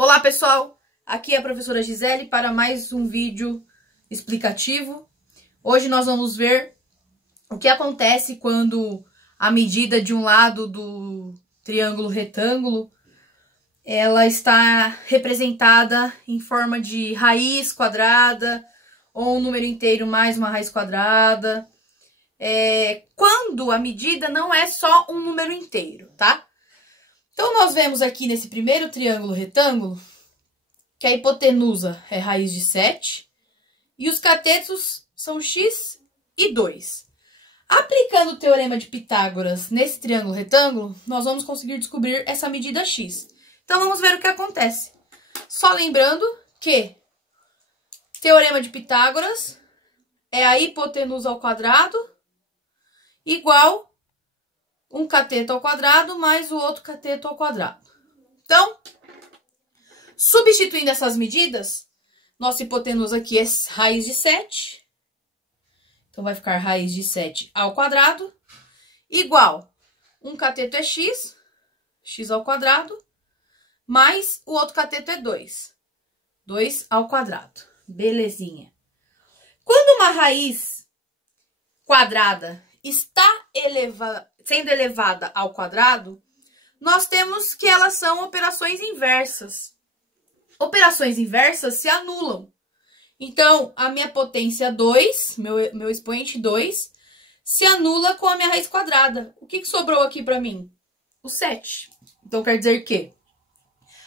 Olá pessoal, aqui é a professora Gisele para mais um vídeo explicativo. Hoje nós vamos ver o que acontece quando a medida de um lado do triângulo retângulo ela está representada em forma de raiz quadrada ou um número inteiro mais uma raiz quadrada. Quando a medida não é só um número inteiro, tá? Então, nós vemos aqui nesse primeiro triângulo retângulo que a hipotenusa é raiz de 7 e os catetos são x e 2. Aplicando o teorema de Pitágoras nesse triângulo retângulo, nós vamos conseguir descobrir essa medida x. Então, vamos ver o que acontece. Só lembrando que teorema de Pitágoras é a hipotenusa ao quadrado igual um cateto ao quadrado mais o outro cateto ao quadrado. Então, substituindo essas medidas, nossa hipotenusa aqui é raiz de 7. Então, vai ficar raiz de 7 ao quadrado igual um cateto é x, x ao quadrado, mais o outro cateto é 2, 2 ao quadrado. Belezinha. Quando uma raiz quadrada está sendo elevada ao quadrado, nós temos que elas são operações inversas. Operações inversas se anulam. Então, a minha potência 2, meu expoente 2, se anula com a minha raiz quadrada. O que sobrou aqui para mim? O 7. Então, quer dizer que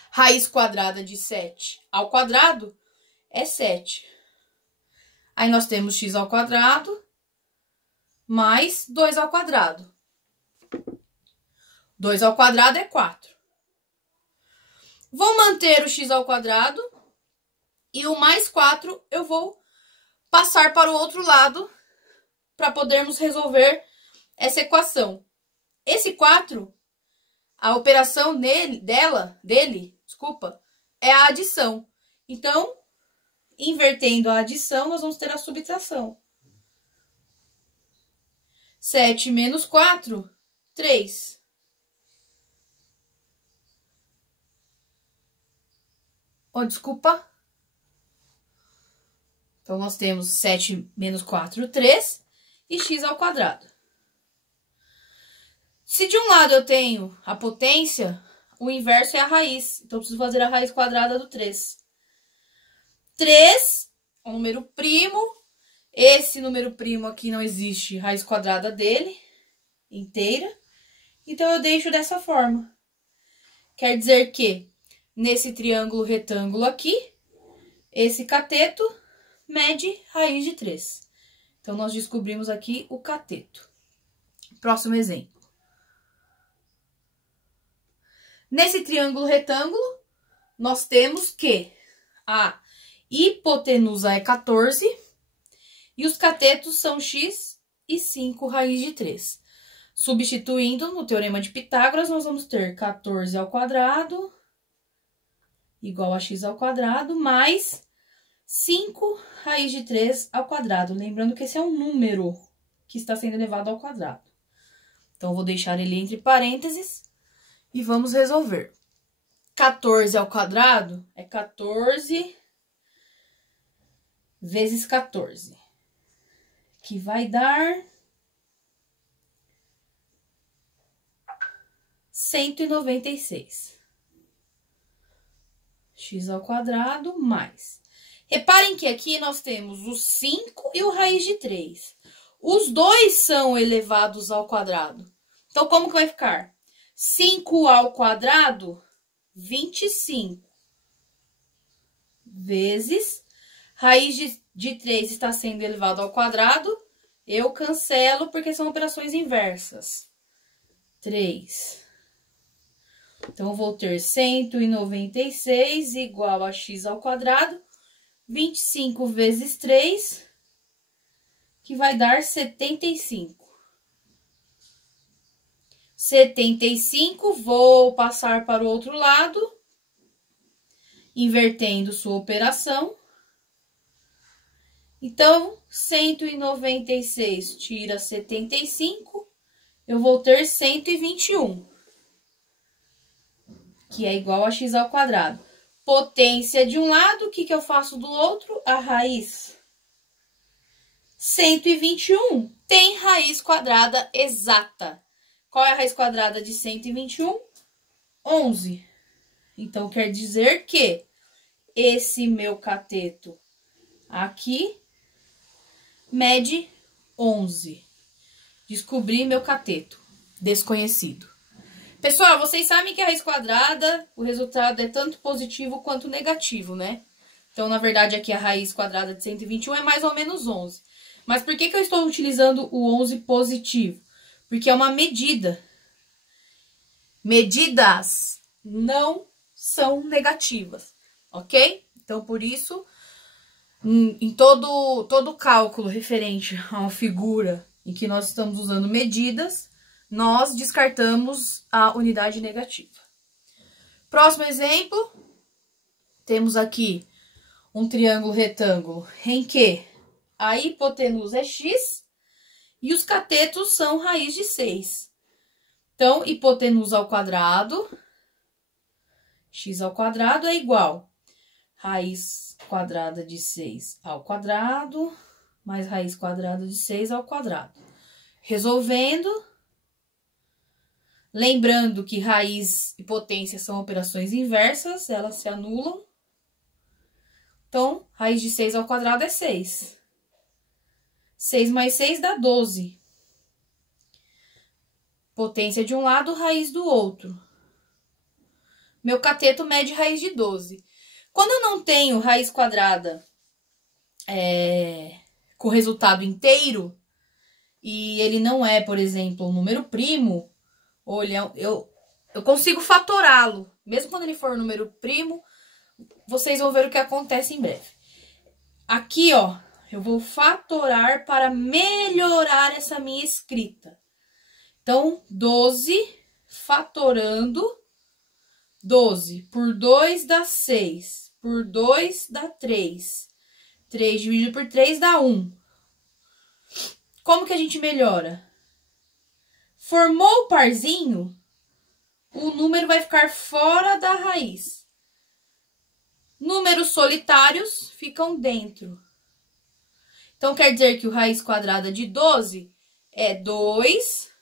raiz quadrada de 7 ao quadrado é 7. Aí, nós temos x ao quadrado mais 2 ao quadrado. 2 ao quadrado é 4. Vou manter o x ao quadrado e o mais 4 eu vou passar para o outro lado para podermos resolver essa equação. Esse 4, a operação dele, é a adição. Então, invertendo a adição, nós vamos ter a subtração. 7 menos 4, 3. Oh, desculpa. Então, nós temos 7 menos 4, 3 e x ao quadrado. Se de um lado eu tenho a potência, o inverso é a raiz. Então, eu preciso fazer a raiz quadrada do 3. 3 é um número primo. Esse número primo aqui não existe raiz quadrada dele, inteira. Então, eu deixo dessa forma. Quer dizer que, nesse triângulo retângulo aqui, esse cateto mede raiz de 3. Então, nós descobrimos aqui o cateto. Próximo exemplo. Nesse triângulo retângulo, nós temos que a hipotenusa é 14 e os catetos são x e 5 raiz de 3. Substituindo no teorema de Pitágoras, nós vamos ter 14 ao quadrado igual a x ao quadrado, mais 5 raiz de 3 ao quadrado. Lembrando que esse é um número que está sendo elevado ao quadrado. Então, eu vou deixar ele entre parênteses e vamos resolver. 14 ao quadrado é 14 vezes 14, que vai dar 196. X ao quadrado mais. Reparem que aqui nós temos o 5 e o raiz de 3. Os dois são elevados ao quadrado. Então, como que vai ficar? 5 ao quadrado, 25. Vezes, raiz de 3 está sendo elevado ao quadrado. Eu cancelo porque são operações inversas. 3. Então, eu vou ter 196 igual a x ao quadrado, 25 vezes 3, que vai dar 75. 75, vou passar para o outro lado, invertendo sua operação. Então, 196 tira 75, eu vou ter 121. Que é igual a x ao quadrado. Potência de um lado, o que que eu faço do outro? A raiz 121 tem raiz quadrada exata. Qual é a raiz quadrada de 121? 11. Então, quer dizer que esse meu cateto aqui mede 11. Descobri meu cateto desconhecido. Pessoal, vocês sabem que a raiz quadrada, o resultado é tanto positivo quanto negativo, né? Então, na verdade, aqui a raiz quadrada de 121 é mais ou menos 11. Mas por que que eu estou utilizando o 11 positivo? Porque é uma medida. Medidas não são negativas, ok? Então, por isso, em todo cálculo referente a uma figura em que nós estamos usando medidas, nós descartamos a unidade negativa. Próximo exemplo, temos aqui um triângulo retângulo em que a hipotenusa é x e os catetos são raiz de 6. Então, hipotenusa ao quadrado, x ao quadrado é igual a raiz quadrada de 6 ao quadrado, mais raiz quadrada de 6 ao quadrado. Resolvendo, lembrando que raiz e potência são operações inversas, elas se anulam. Então, raiz de 6 ao quadrado é 6. 6 mais 6 dá 12. Potência de um lado, raiz do outro. Meu cateto mede raiz de 12. Quando eu não tenho raiz quadrada com resultado inteiro, e ele não é, por exemplo, um número primo, ou ele eu consigo fatorá-lo. Mesmo quando ele for um número primo, vocês vão ver o que acontece em breve. Aqui, ó, eu vou fatorar para melhorar essa minha escrita. Então, 12 fatorando 12 por 2 dá 6, por 2 dá 3. 3 dividido por 3 dá 1. Como que a gente melhora? Formou o parzinho, o número vai ficar fora da raiz. Números solitários ficam dentro. Então, quer dizer que o raiz quadrada de 12 é 2,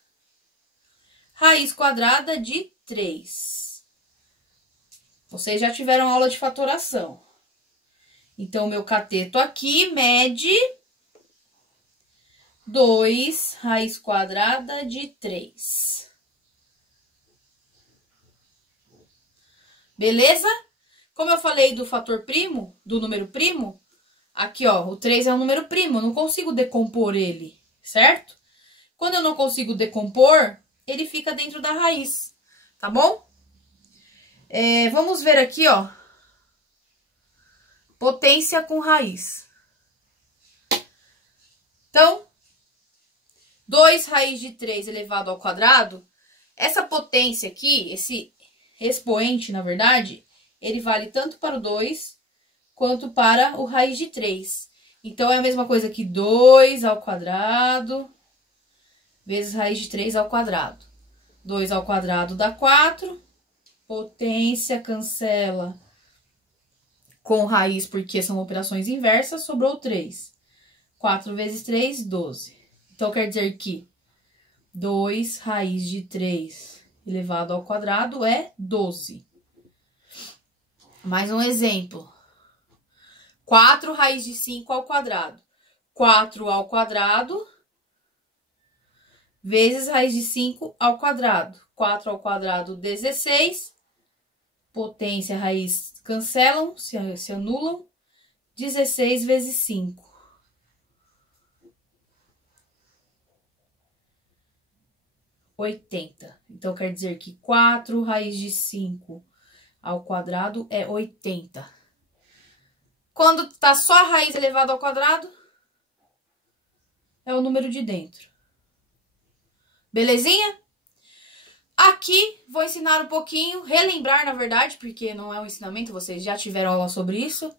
raiz quadrada de 3. Vocês já tiveram aula de fatoração. Então, o meu cateto aqui mede 2 raiz quadrada de 3. Beleza? Como eu falei do fator primo, do número primo, aqui, ó, o 3 é um número primo, eu não consigo decompor ele, certo? Quando eu não consigo decompor, ele fica dentro da raiz, tá bom? Vamos ver aqui, ó, potência com raiz. Então, 2 raiz de 3 elevado ao quadrado, essa potência aqui, esse expoente, na verdade, ele vale tanto para o 2 quanto para o raiz de 3. Então, é a mesma coisa que 2 ao quadrado vezes raiz de 3 ao quadrado. 2 ao quadrado dá 4. Potência cancela com raiz, porque são operações inversas, sobrou 3. 4 vezes 3, 12. Então, quer dizer que 2 raiz de 3 elevado ao quadrado é 12. Mais um exemplo. 4 raiz de 5 ao quadrado. 4 ao quadrado vezes raiz de 5 ao quadrado. 4 ao quadrado, 16. Potência, raiz cancelam, se anulam. 16 vezes 5. 80. Então, quer dizer que 4 raiz de 5 ao quadrado é 80. Quando tá só a raiz elevada ao quadrado, é o número de dentro. Belezinha? Aqui, vou ensinar um pouquinho, relembrar, na verdade, porque não é um ensinamento, vocês já tiveram aula sobre isso.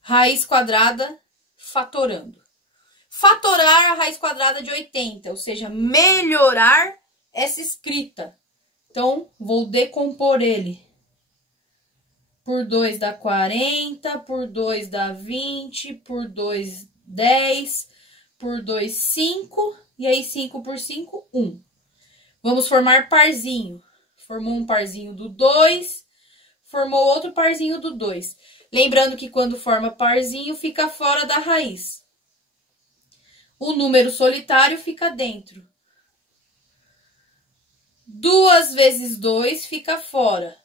Raiz quadrada fatorando. Fatorar a raiz quadrada de 80, ou seja, melhorar essa escrita. Então, vou decompor ele. por 2 dá 40, por 2 dá 20, por 2, 10, por 2, 5, e aí 5 por 5, 1. Vamos formar parzinho. Formou um parzinho do 2, formou outro parzinho do 2. Lembrando que quando forma parzinho, fica fora da raiz. O número solitário fica dentro. 2 vezes 2 fica fora.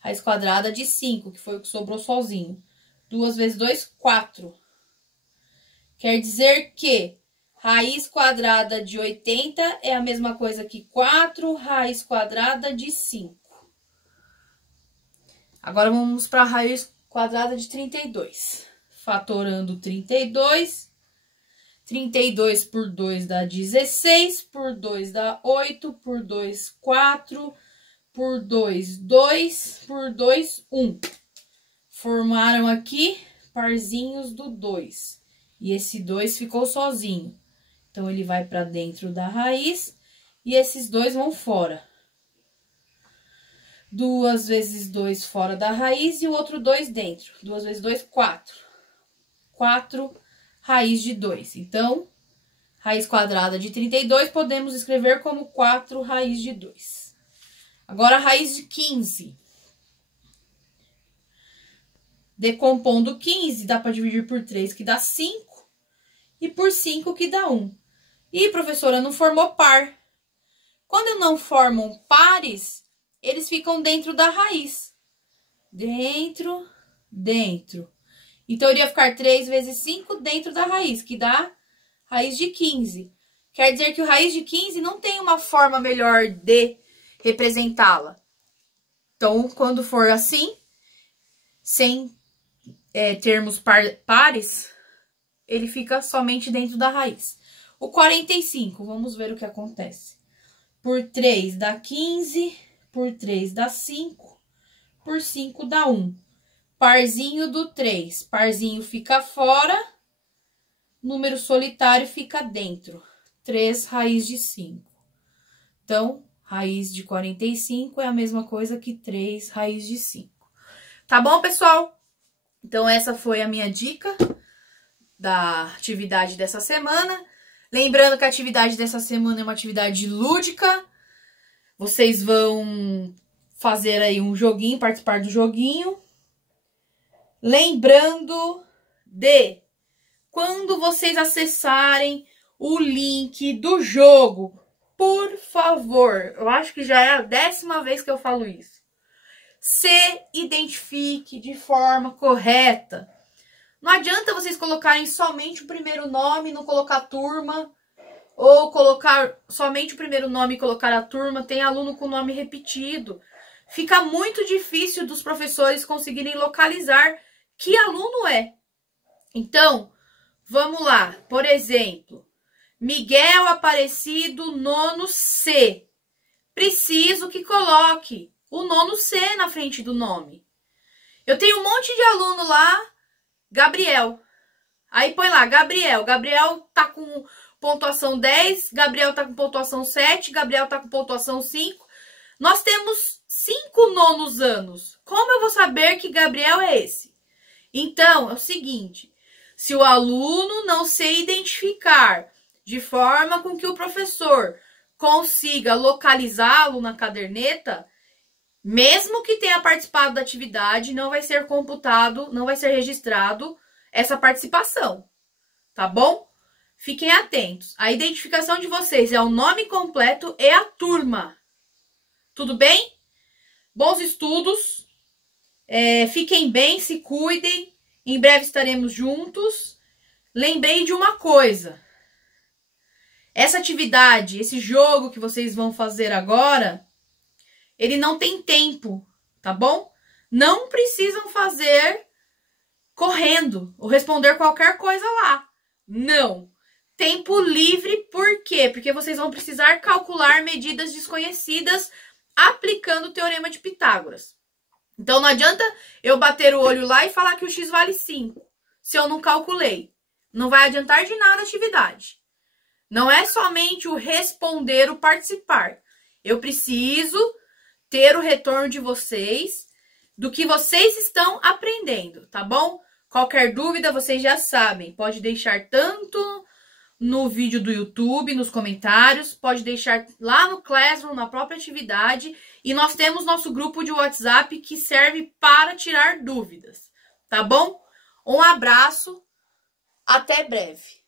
Raiz quadrada de 5, que foi o que sobrou sozinho. 2 vezes 2, 4. Quer dizer que raiz quadrada de 80 é a mesma coisa que 4 raiz quadrada de 5. Agora vamos para a raiz quadrada de 32. Fatorando 32. 32 por 2 dá 16, por 2 dá 8, por 2, 4, por 2, 2, por 2, 1. Formaram aqui parzinhos do 2. E esse 2 ficou sozinho. Então, ele vai para dentro da raiz e esses 2 vão fora. 2 vezes 2 fora da raiz e o outro 2 dentro. 2 vezes 2, 4. 4 raiz de 2. Então, raiz quadrada de 32 podemos escrever como 4 raiz de 2. Agora, a raiz de 15. Decompondo 15, dá para dividir por 3, que dá 5. E por 5, que dá 1. E, professora, não formou par. Quando não formam pares, eles ficam dentro da raiz. Dentro, dentro. Então, iria ficar 3 vezes 5 dentro da raiz, que dá raiz de 15. Quer dizer que o raiz de 15 não tem uma forma melhor de representá-la. Então, quando for assim, sem termos pares, ele fica somente dentro da raiz. O 45, vamos ver o que acontece. Por 3 dá 15, por 3 dá 5, por 5 dá 1. Parzinho do 3, parzinho fica fora, número solitário fica dentro. 3 raiz de 5. Então, raiz de 45 é a mesma coisa que 3 raiz de 5. Tá bom, pessoal? Então, essa foi a minha dica da atividade dessa semana. Lembrando que a atividade dessa semana é uma atividade lúdica. Vocês vão fazer aí um joguinho, participar do joguinho. Lembrando de, quando vocês acessarem o link do jogo, por favor, eu acho que já é a 10ª vez que eu falo isso, se identifique de forma correta. Não adianta vocês colocarem somente o primeiro nome, não colocar turma, ou colocar somente o primeiro nome e colocar a turma. Tem aluno com nome repetido. Fica muito difícil dos professores conseguirem localizar que aluno é. Então, vamos lá. Por exemplo, Miguel Aparecido, nono C. Preciso que coloque o nono C na frente do nome. Eu tenho um monte de aluno lá, Gabriel. Aí põe lá, Gabriel. Gabriel tá com pontuação 10, Gabriel tá com pontuação 7, Gabriel tá com pontuação 5. Nós temos 5 nonos anos. Como eu vou saber que Gabriel é esse? Então, é o seguinte, se o aluno não se identificar de forma com que o professor consiga localizá-lo na caderneta, mesmo que tenha participado da atividade, não vai ser computado, não vai ser registrado essa participação, tá bom? Fiquem atentos. A identificação de vocês é o nome completo e a turma. Tudo bem? Bons estudos. Fiquem bem, se cuidem. Em breve estaremos juntos. Lembrei de uma coisa. Essa atividade, esse jogo que vocês vão fazer agora, ele não tem tempo, tá bom? Não precisam fazer correndo ou responder qualquer coisa lá. Não. Tempo livre, por quê? Porque vocês vão precisar calcular medidas desconhecidas aplicando o Teorema de Pitágoras. Então, não adianta eu bater o olho lá e falar que o x vale 5, se eu não calculei. Não vai adiantar de nada a atividade. Não é somente o responder, o participar. Eu preciso ter o retorno de vocês do que vocês estão aprendendo, tá bom? Qualquer dúvida, vocês já sabem, pode deixar tanto no vídeo do YouTube, nos comentários, pode deixar lá no Classroom, na própria atividade, e nós temos nosso grupo de WhatsApp que serve para tirar dúvidas, tá bom? Um abraço, até breve!